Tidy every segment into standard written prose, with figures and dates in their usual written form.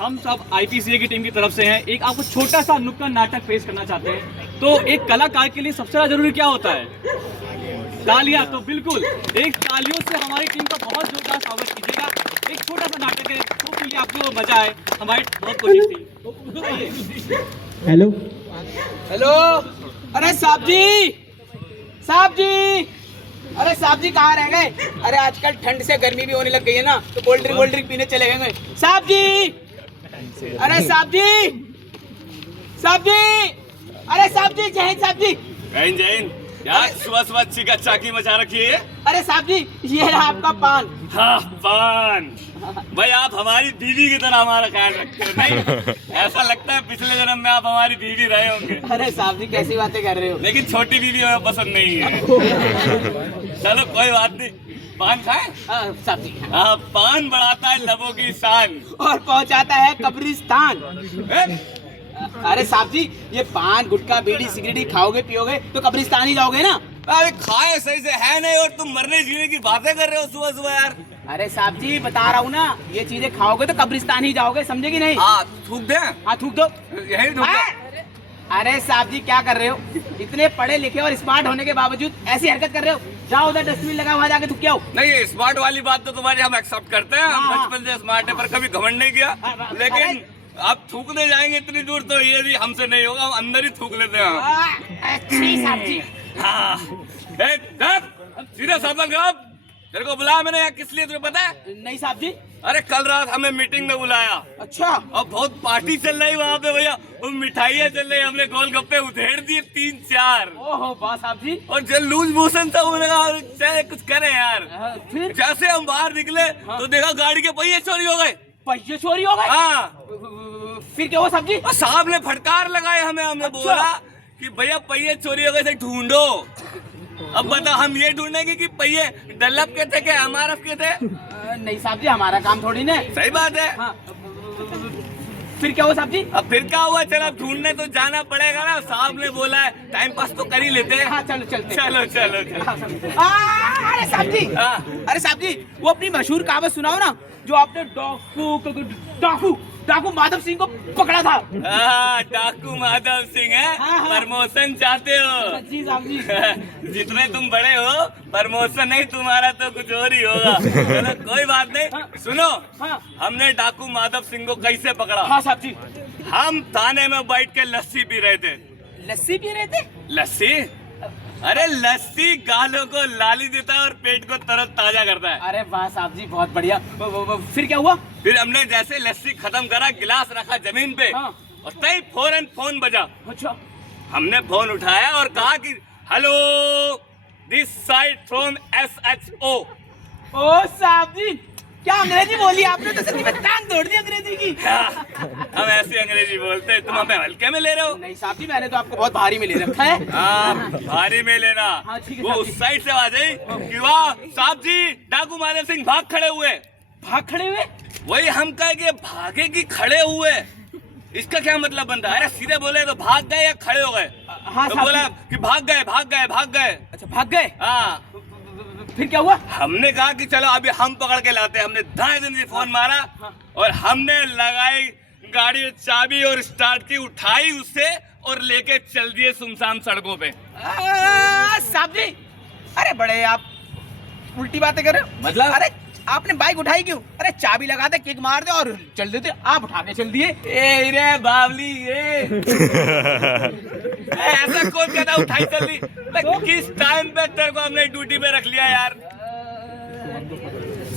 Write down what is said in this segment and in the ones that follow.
हम सब IPCA की टीम की तरफ से हैं। एक आपको छोटा सा नुक्कड़ नाटक पेश करना चाहते हैं। तो एक कलाकार के लिए सबसे ज्यादा जरूरी क्या होता है? तालियां। तो बिल्कुल एक तालियों से हमारी टीम का बहुत जोरदार स्वागत कीजिएगा। एक छोटा सा नाटक है, होपफुली आपको मजा आए। हमारी बहुत कोशिश थी। हेलो हेलो, अरे साहब जी, साहब जी, अरे साहब जी कहाँ रह गए? अरे आजकल ठंड से गर्मी भी होने लग गई है ना, तो कोल्ड ड्रिंक पीने चले गए साहब जी। अरे साहब जी, साहब जी, अरे साहब जी, जय हिंद साहब जी। जैन जैन यार, सुबह सुबह चिका चाकी मचा रखी है। अरे साहब जी, ये रहा आपका पान। हाँ पान भाई, आप हमारी बीवी की तरह हमारा ख्याल रखते हो नहीं? ऐसा लगता है पिछले जन्म में आप हमारी बीवी रहे होंगे। अरे साहब जी कैसी बातें कर रहे हो? लेकिन छोटी बीवी हमें पसंद नहीं है। चलो कोई बात नहीं, पान खाएं? साहब जी, हाँ, पान बढ़ाता है लबों की शान और पहुंचाता है कब्रिस्तान। अरे साहब जी, ये पान गुटखा बीड़ी सिगरेट खाओगे पियोगे तो कब्रिस्तान ही जाओगे ना। अरे खाए सही से है नहीं, और तुम मरने जीने की बातें कर रहे हो सुबह सुबह यार। अरे साहब जी बता रहा हूँ ना, ये चीजें खाओगे तो कब्रिस्तान ही जाओगे, समझे कि नहीं? हाँ थूक दे, हाँ थूक दो, यही थूक दे। अरे साहब जी क्या कर रहे हो? इतने पढ़े लिखे और स्मार्ट होने के बावजूद ऐसी हरकत कर रहे हो। जाओ उधर डस्टबिन लगा, वहाँ जाके थूक के आओ। नहीं, स्मार्ट वाली बात तो तुम्हारी हम एक्सेप्ट करते हैं। हम हाँ। बचपन से स्मार्ट है, पर कभी घमंड नहीं किया। लेकिन आप थूकने जाएंगे इतनी दूर तो ये भी हमसे नहीं होगा, हम अंदर ही थूक लेते हैं। अच्छी साहब जी। हाँ, सीधा साबन खराब। तेरे को बुलाया मैंने यहाँ किस लिए, तुझे पता है? नहीं साहब जी। अरे कल रात हमें मीटिंग में बुलाया। अच्छा। और बहुत पार्टी चल रही वहाँ पे भैया, वो मिठाइयाँ चल रही, हमने गोलगप्पे उधेड़ दिए 3-4। ओहो वाह साहब जी। और जब लूज मोशन था, उन्होंने कहा चाहे कुछ करें यार। फिर जैसे हम बाहर निकले तो देखा गाड़ी के पहिए चोरी हो गए। पहिए चोरी हो गए? हाँ। फिर क्या हुआ साहब जी? और साहब ने फटकार लगाए हमें, हमने बोला कि भैया पहिए चोरी हो गए थे, ढूंढो। अब बता, हम ये ढूंढेंगे कि पहिए डल्लप के थे क्या MRF के थे? नहीं साहब जी, हमारा काम थोड़ी ना। सही बात है। हाँ। फिर क्या हुआ साहब जी? अब फिर क्या हुआ? चल अब ढूंढने तो जाना पड़ेगा ना, साहब ने बोला है, टाइम पास तो कर ही लेते हैं। हाँ चलो चलते। चलो चलो चलो। अरे साहब जी, हाँ। अरे साहब जी, वो अपनी मशहूर कहावत सुनाओ ना, जो आपने डाकू माधव सिंह को पकड़ा था। डाकू माधव सिंह है। हाँ। प्रमोशन चाहते हो? जी साहब जी। जितने तुम बड़े हो, प्रमोशन नहीं तुम्हारा तो कुछ और ही होगा। चलो कोई बात नहीं। हाँ। सुनो, हाँ। हमने डाकू माधव सिंह को कैसे पकड़ा? हाँ साहब जी। हम थाने में बैठ के लस्सी पी रहे थे। लस्सी पी रहे थे? लस्सी? अरे लस्सी गालों को लाली देता है और पेट को तरोताजा करता है। अरे वाह साहब जी, बहुत बढ़िया। फिर क्या हुआ? फिर हमने जैसे लस्सी खत्म करा, गिलास रखा जमीन पे। हाँ। और तभी फौरन फोन बजा। अच्छा। हमने फोन उठाया और कहा कि hello, this side from SHO। ओ साहब जी, क्या अंग्रेजी बोली आपने? तो सच्ची में टांग तोड़ दी अंग्रेजी की। हम ऐसी अंग्रेजी बोलते हैं, तुम हमें हल्के में ले रहे हो। नहीं साहब जी, मैंने तो आपको बहुत भारी में ले रखा है। भारी में लेना। हाँ, ठीक है, वो साहब उस जी। साइड से आवाज आई कि वाह साहब जी, डाकू माधव सिंह भाग खड़े हुए। भाग खड़े हुए? वही हम कहे कि भागे कि खड़े हुए, इसका क्या मतलब बनता है? अरे सीधे बोले तो भाग गए या खड़े हो गए? हाँ तो साहब बोला जी। कि भाग गए भाग गए भाग गए। अच्छा भाग गए। हाँ। फिर क्या हुआ? हमने कहा कि चलो अभी हम पकड़ के लाते हैं। हमने दाएं दिन से फोन मारा। हाँ। और हमने लगाई गाड़ी में चाबी और स्टार्ट की, उठाई उससे और लेके चल दिए सुनसान सड़कों पे। साहब जी, अरे बड़े आप उल्टी बातें कर रहे हो। मतलब? अरे आपने बाइक उठाई क्यों? अरे चाबी लगा दे, किक मार दे और चल देते। आप उठा के चल दिए। ए रे बावली ये ऐसा कौन कहता उठाई चल ली? किस टाइम पे तेरे को हमने ड्यूटी पे रख लिया यार?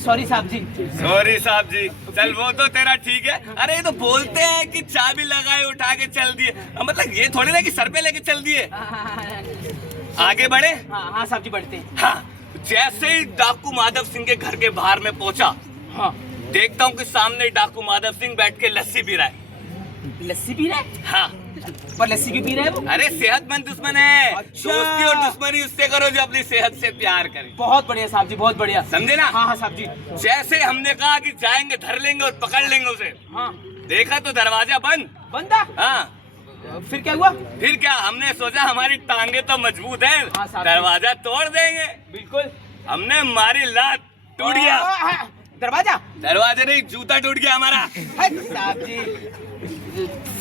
सॉरी साहब जी। सॉरी साहब जी, चल वो तो तेरा ठीक है। अरे ये तो बोलते हैं कि चाबी लगाए उठा के चल दिए, मतलब ये थोड़ी ना कि सर पे लेके चल दिए। आगे बढ़े। हाँ साहब जी बढ़ते हैं। हाँ, जैसे ही डाकू माधव सिंह के घर के बाहर में पहुंचा, हाँ देखता हूँ कि सामने डाकू माधव सिंह बैठ के लस्सी पी रहा है। लस्सी पी रहा है? हाँ, पर लस्सी क्यों पी रहा है वो? अरे सेहतमंद दुश्मन है। अच्छा। दोस्ती और दुश्मनी उससे करो जो अपनी सेहत से प्यार करे। बहुत बढ़िया साहब जी, बहुत बढ़िया। समझे ना? हाँ साहब जी। जैसे हमने कहा कि जाएंगे, धर लेंगे और पकड़ लेंगे उसे, हाँ देखा तो दरवाजा बंद। बंदा? हाँ, फिर क्या हुआ? फिर क्या, हमने सोचा हमारी टांगे तो मजबूत है, हाँ, साहब जी। दरवाजा तोड़ देंगे। बिल्कुल। हमने मारी लात, टूट गया दरवाजा। दरवाजा नहीं, जूता टूट गया हमारा। साहब जी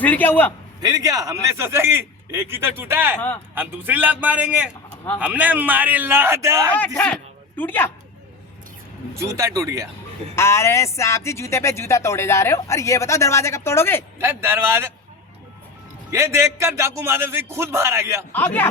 फिर क्या हुआ? फिर क्या, हमने सोचा कि एक ही तो टूटा है, हाँ। हम दूसरी लात मारेंगे। हाँ। हमने मारी लात, टूट गया। जूता टूट गया। अरे साहब जी, जूते पे जूता तोड़े जा रहे हो। अरे ये बताओ दरवाजा कब तोड़ोगे? दरवाजा ये देखकर डाकू माधव सिंह खुद बाहर आ गया। आ गया?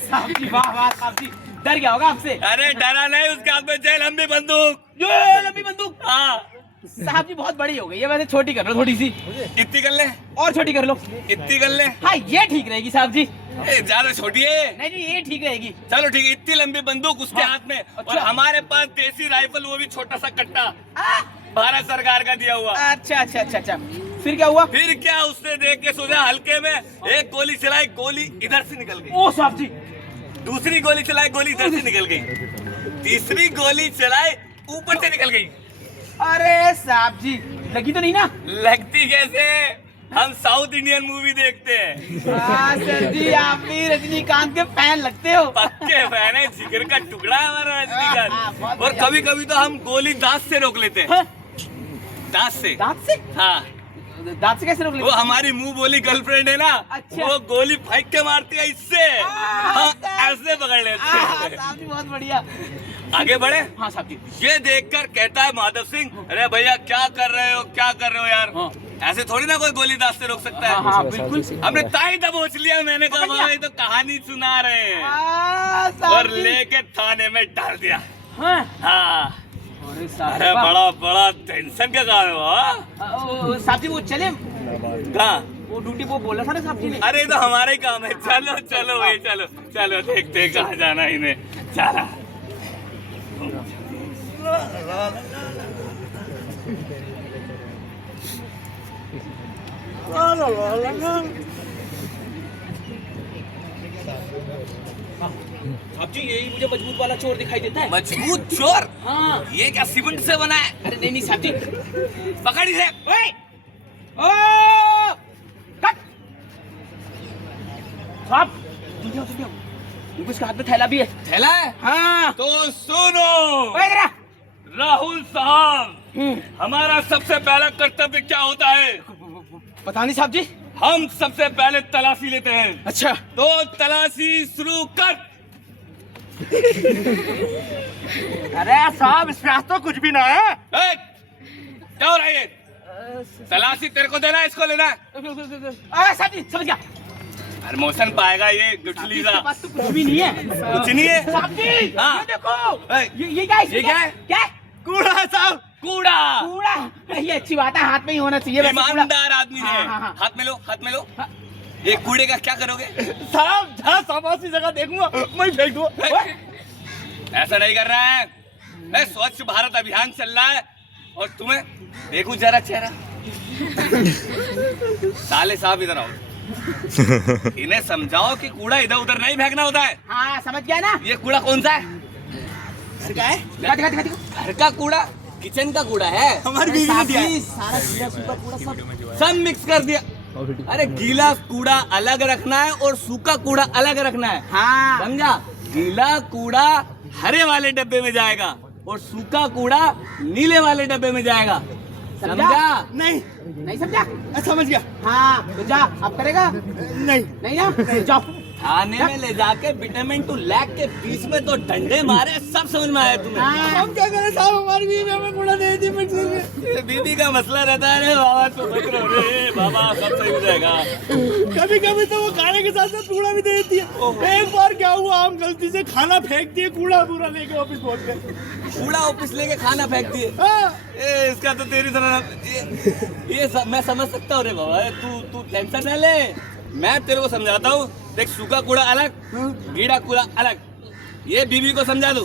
साहब जी वाह वाह साहब जी, डर गया होगा आपसे। अरे डरा नहीं, उसके हाथ में जेल लंबी बंदूक। ये लंबी बंदूक। हाँ, साहब जी बहुत बड़ी हो गई है, वैसे छोटी कर लो थोड़ी सी। इतनी कर ले, और छोटी कर लो। इतनी कर ले। हाँ ये ठीक रहेगी साहब जी। ज्यादा छोटी है। नहीं ये ठीक रहेगी। चलो ठीक है, इतनी लंबी बंदूक उसके हाँ। हाथ में, अच्छा। और हमारे पास देसी राइफल, वो भी छोटा सा कट्टा, भारत सरकार का दिया हुआ। अच्छा अच्छा अच्छा अच्छा, फिर क्या हुआ? फिर क्या, उसने देख के सोचा हल्के में एक गोली चलाई, गोली इधर से निकल गई। ओ साहब जी। दूसरी गोली चलाई, गोली इधर से निकल गई। तीसरी गोली चलाई, ऊपर से निकल गई। अरे साहब जी लगी तो नहीं ना? लगती कैसे, हम साउथ इंडियन मूवी देखते हैं। हाँ सर जी, आप भी रजनीकांत के फैन लगते हो। पक्के फैन है, जिगर का टुकड़ा है हमारा रजनीकांत। और कभी कभी तो हम गोली दांत से रोक लेते हैं। हाँ? दांत से। दांत से? हाँ, दांत से कैसे रोक वो लेते? हमारी मुंह बोली गर्लफ्रेंड है ना, अच्छा। वो गोली फेंक के मारती है इससे, हम ऐसे पकड़ लेते हैं। साहब जी बहुत बढ़िया। आगे बढ़े। हाँ साहब जी। ये देखकर कहता है माधव सिंह, अरे भैया क्या कर रहे हो, क्या कर रहे हो यार? हाँ। ऐसे थोड़ी ना कोई गोली दांत से रोक सकता है। हाँ बिल्कुल। हमने ताई दबोच लिया, मैंने कहा पकड़ लिया? "वाह, ये तो कहानी सुना रहे हैं", साहब और जी। लेके थाने में डाल दिया। हाँ। हाँ, अरे साहब अरे बड़ा बड़ा टेंशन का काम है साहब जी वो चले, कहाँ? वो ड्यूटी वो बोला था ना साहब जी ने। अरे ये तो हमारा ही काम है, चलो चलो भाई चलो चलो, देखते हैं कहाँ जाना है इन्हें। चला साहब जी यही मुझे मजबूत वाला चोर दिखाई देता है। मजबूत चोर? हाँ। ये क्या सीमेंट से बना है? अरे नहीं साहब जी। पकड़ इसे। ओए! ओ! कट! साहब जल्दी आओ जल्दी आओ, देखो इसके हाथ में थैला भी है। थैला है? हाँ। तो सुनो ओए इधर आ। राहुल साहब, हमारा सबसे पहला कर्तव्य क्या होता है? पता नहीं साहब जी। हम सबसे पहले तलाशी लेते हैं। अच्छा। तो तलाशी शुरू कर। अरे साहब इस पास तो कुछ भी ना है। क्या हो रहा है ये? तलाशी तेरे को देना है, इसको लेना है? अरे साहब जी समझ गया। प्रमोशन पाएगा ये गुठली इसके सा। पास तो कुछ भी नहीं है। कुछ नहीं है साहब जी हाँ। ये देखो, ए, ये क्या है? ये क्या है? क्या है? कूड़ा है साहब, कूड़ा। कूड़ा? ये अच्छी बात है, हाथ में ही होना चाहिए वैसे कूड़ा। ईमानदार आदमी है। हाँ, हाँ। हाथ में लो, हाथ में लो। हाँ। ये कूड़े का क्या करोगे? साहब जहाँ सामासी जगह देखूंगा मैं फेंक दूंगा। ऐसा नहीं कर रहा है। स्वच्छ भारत अभियान चल रहा है और तुम्हें देखो जरा चेहरा। साले साहब इधर आओ, इन्हें समझाओ कि कूड़ा इधर उधर नहीं फेंकना होता है। हाँ समझ गया ना। ये कूड़ा कौन सा है? घर का है? दिखा दिखा दिखा। घर का कूड़ा, किचन का कूड़ा है। हमारी बीवी ने दिया है। सारा गीला सूखा कूड़ा सब मिक्स कर दिया। अरे गीला कूड़ा अलग रखना है और सूखा कूड़ा अलग रखना है। हाँ समझा? गीला कूड़ा हरे वाले डब्बे में जाएगा और सूखा कूड़ा नीले वाले डब्बे में जाएगा। समझा? नहीं नहीं समझा? समझ गया। हाँ तो जा, अब करेगा? नहीं नहीं ना, जाओ। थाने में ले जाके विटामिन 2 लैक के बीच में तो डंडे मारे, सब समझ में आया तुम्हें? हम क्या करें साहब, हमारी बीवी हमें कूड़ा दे दी मिक्सी में। बीबी का मसला रहता है रे बाबा, तो बच रहो रे बाबा, सब सही हो जाएगा। कभी कभी तो वो खाने के साथ साथ कूड़ा भी दे देती है। एक बार क्या हुआ, हम गलती से खाना फेंक दिए, कूड़ा पूरा लेके ऑफिस पहुंच गए। कूड़ा ऑफिस लेके खाना फेंक दिए? हाँ। इसका तो तेरी तरह ये सब मैं समझ सकता हूँ रे बाबा। तू टेंशन न ले, मैं तेरे को समझाता हूँ। देख, सूखा कूड़ा अलग, गीला कूड़ा अलग, ये बीबी को समझा दो।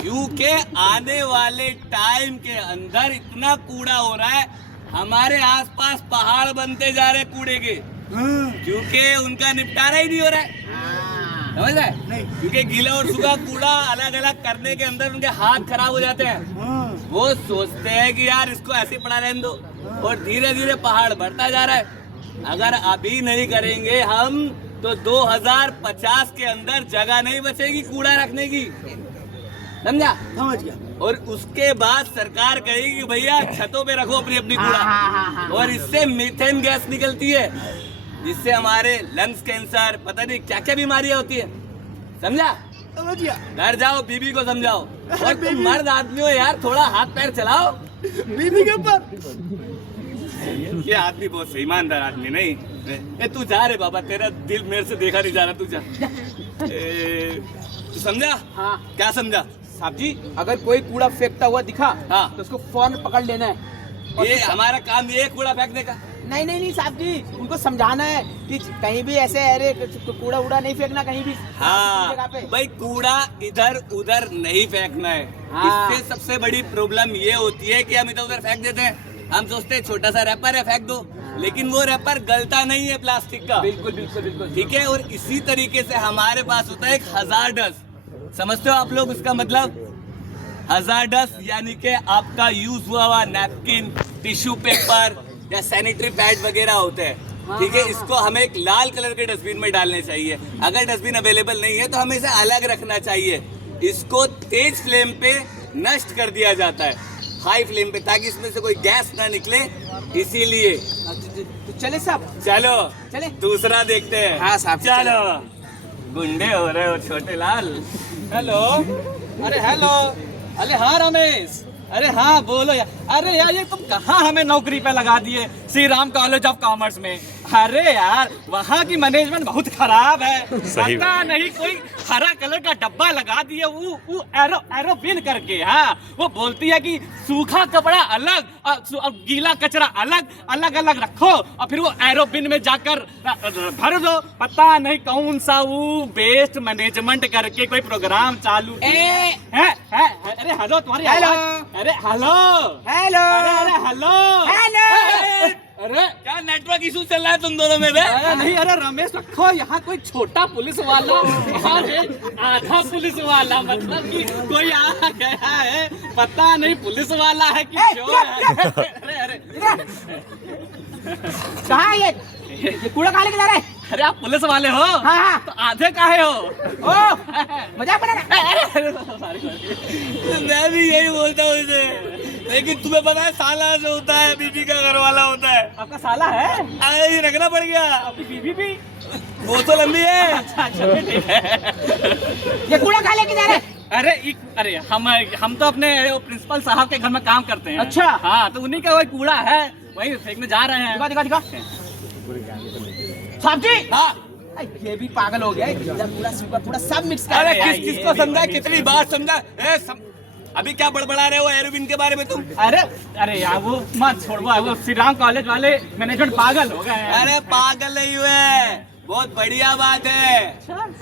क्योंकि आने वाले टाइम के अंदर इतना कूड़ा हो रहा है, हमारे आसपास पहाड़ बनते जा रहे कूड़े के, क्योंकि उनका निपटारा ही नहीं हो रहा है। समझ रहे? नहीं। क्योंकि गीला और सूखा कूड़ा अलग अलग करने के अंदर उनके हाथ खराब हो जाते हैं। वो सोचते हैं कि यार इसको ऐसे पड़ा रहने दो, और धीरे धीरे पहाड़ बढ़ता जा रहा है। अगर अभी नहीं करेंगे हम तो 2050 के अंदर जगह नहीं बचेगी कूड़ा रखने की, समझा? समझ गया। और उसके बाद सरकार कहेगी कि भैया छतों पे रखो अपनी अपनी कूड़ा, और इससे मीथेन गैस निकलती है, जिससे हमारे लंग्स कैंसर, पता नहीं क्या क्या बीमारियां होती है, समझा? समझ गया। घर जाओ, बीबी को समझाओ। और तुम मर्द आदमी हो यार, थोड़ा हाथ पैर चलाओ। बीबी के ऊपर ये आदमी बहुत सही, ईमानदार आदमी नहीं। ए तू जा रे बाबा, तेरा दिल मेरे से देखा नहीं जा रहा, तू जा। तू समझा? हाँ। क्या समझा? साहब जी, अगर कोई कूड़ा फेंकता हुआ दिखा, हाँ। तो उसको फौरन पकड़ लेना है। ये हमारा काम, ये कूड़ा फेंकने का? नहीं नहीं नहीं साहब जी, उनको समझाना है कि कहीं भी ऐसे अरे कूड़ा उड़ा नहीं फेंकना कहीं भी। हाँ जगह पे। भाई, कूड़ा इधर उधर नहीं फेंकना है। हाँ। इससे सबसे बड़ी प्रॉब्लम ये होती है कि हम इधर उधर फेंक देते हैं। हम सोचते हैं छोटा सा रैपर है, फेंक दो, लेकिन वो रैपर गलता नहीं है प्लास्टिक का। बिल्कुल बिल्कुल बिल्कुल। ठीक है। और इसी तरीके से हमारे पास होता है एक हजार्डस, समझते हो आप लोग उसका मतलब? हजार्डस यानी कि आपका यूज हुआ नैपकिन, टिश्यू पेपर या सैनिटरी पैड वगैरह होते हैं। ठीक है। इसको हमें एक लाल कलर के डस्टबिन में डालने चाहिए। अगर डस्टबिन अवेलेबल नहीं है तो हमें इसे अलग रखना चाहिए। इसको तेज फ्लेम पे नष्ट कर दिया जाता है, हाई फ्लेम पे, ताकि इसमें से कोई गैस ना निकले, इसीलिए। तो चले साहब, चलो चले। दूसरा देखते हैं। हाँ साहब, चलो। गुंडे हो रहे हो छोटे लाल। हेलो, अरे हेलो, अरे हाँ रमेश, अरे हाँ बोलो यार। अरे यार, ये तुम कहाँ हमें नौकरी पे लगा दिए? Shri Ram college of commerce में। अरे यार, वहाँ की मैनेजमेंट बहुत खराब है। पता नहीं कोई हरा कलर का डब्बा लगा दिए, वो एरो बिन करके। हाँ, वो बोलती है कि सूखा कपड़ा अलग और गीला कचरा अलग अलग अलग रखो, और फिर वो एरो बिन में जाकर भर दो। पता नहीं कौन सा वो बेस्ट मैनेजमेंट करके कोई प्रोग्राम चालू है। अरे हेलो, तुम्हारी हेलो। आवाज- अरे हेलो हेलो अरे हेलो हेलो। अरे क्या नेटवर्क इशू चल रहा है तुम दोनों में बे? अरे नहीं, अरे रमेश रखो, यहाँ कोई छोटा पुलिस वाला, यहाँ है आधा पुलिस वाला, मतलब कि कोई आ गया है, पता नहीं पुलिस वाला है कि चोर है। अरे अरे कहाँ है ये कूड़ा कहाँ लेके जा रहा है? अरे आप पुलिस वाले हो? हाँ हाँ। तो आधे काहे हो? ओ मजाक बना रहा। मैं भी यही बोलता हूँ इसे, लेकिन तुम्हें पता है साला जो होता है बीबी का घर वाला होता है। आपका साला है? अरे ये रखना पड़ गया। आपकी बीवी भी? वो तो लंबी है। अच्छा चलिए ठीक है। ये कूड़ा कहाँ लेके जा रहा है? अरे हम तो अपने प्रिंसिपल साहब के घर में काम करते हैं। अच्छा। हाँ, तो उन्हीं का वही कूड़ा है, वही फेंकने जा रहे हैं। दिखा दिखा साहब जी। हाँ। ये भी पागल हो गया है, गीला कूड़ा सूखा कूड़ा सब मिक्स कर अरे रहा है। किसको समझा, कितनी बार समझा? अभी क्या बड़बड़ा रहे हो एरोबिन के बारे में तुम? अरे यार, वो मत छोड़ो, वो श्री राम कॉलेज वाले मैनेजमेंट पागल हो गए हैं। अरे पागल नहीं हुए, बहुत बढ़िया बात है।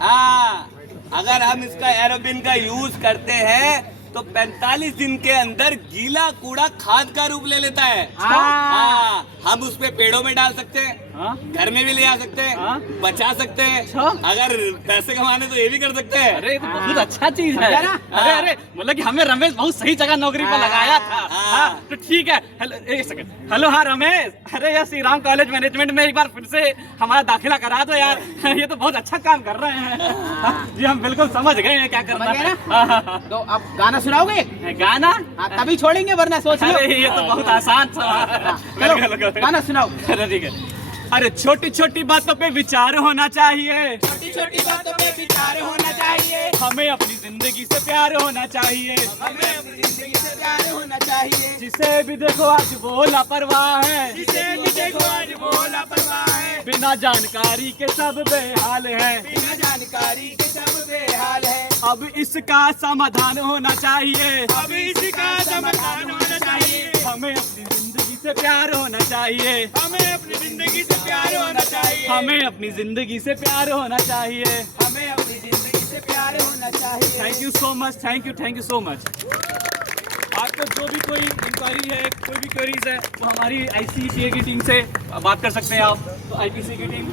हाँ, अगर हम इसका एरोबिन का यूज करते हैं तो 45 दिन के अंदर गीला कूड़ा खाद का रूप ले लेता है। हाँ, हम उस पे पेड़ों में डाल सकते हैं, घर में भी ले आ सकते हैं, बचा सकते हैं। अगर पैसे कमाने तो ये भी कर सकते हैं। अरे ये तो बहुत अच्छा चीज है। अरे मतलब कि हमें रमेश बहुत सही जगह नौकरी पर लगाया था। हाँ, तो ठीक है। हेलो, एक सेकंड। हेलो, हाँ रमेश, अरे यार श्री राम कॉलेज मैनेजमेंट में एक बार फिर से हमारा दाखिला करा दो यार। ये तो बहुत अच्छा काम कर रहे हैं जी, हम बिल्कुल समझ गए हैं क्या करना है। तो आप गाना सुनाओगे? गाना? तभी छोड़ेंगे, वरना सोच लो। अरे ये तो बहुत आसान था। गाना सुनाओ। अरे ठीक है। अरे छोटी छोटी बातों पे विचार होना चाहिए, छोटी छोटी बातों पे विचार होना चाहिए, हमें अपनी जिंदगी से प्यार होना चाहिए, हमें अपनी जिंदगी से प्यार होना चाहिए। जिसे भी देखो आज वो लापरवाह है, जिसे भी देखो आज वो लापरवाह है, बिना जानकारी के सब बेहाल है, बिना जानकारी के सब बेहाल है। अब इसका समाधान होना चाहिए, अब इसका समाधान होना चाहिए, हमें अपनी जिंदगी से प्यार होना चाहिए, हमें अपनी जिंदगी से प्यार होना चाहिए, हमें अपनी जिंदगी से प्यार होना चाहिए। हमें अपनी जिंदगी से प्यार होना चाहिए। Thank you so much, thank you so much. आपको जो भी कोई इंक्वायरी है, कोई भी क्वेरीज है, तो हमारी ICCA की टीम से बात कर सकते हैं आप। तो IPCA की टीम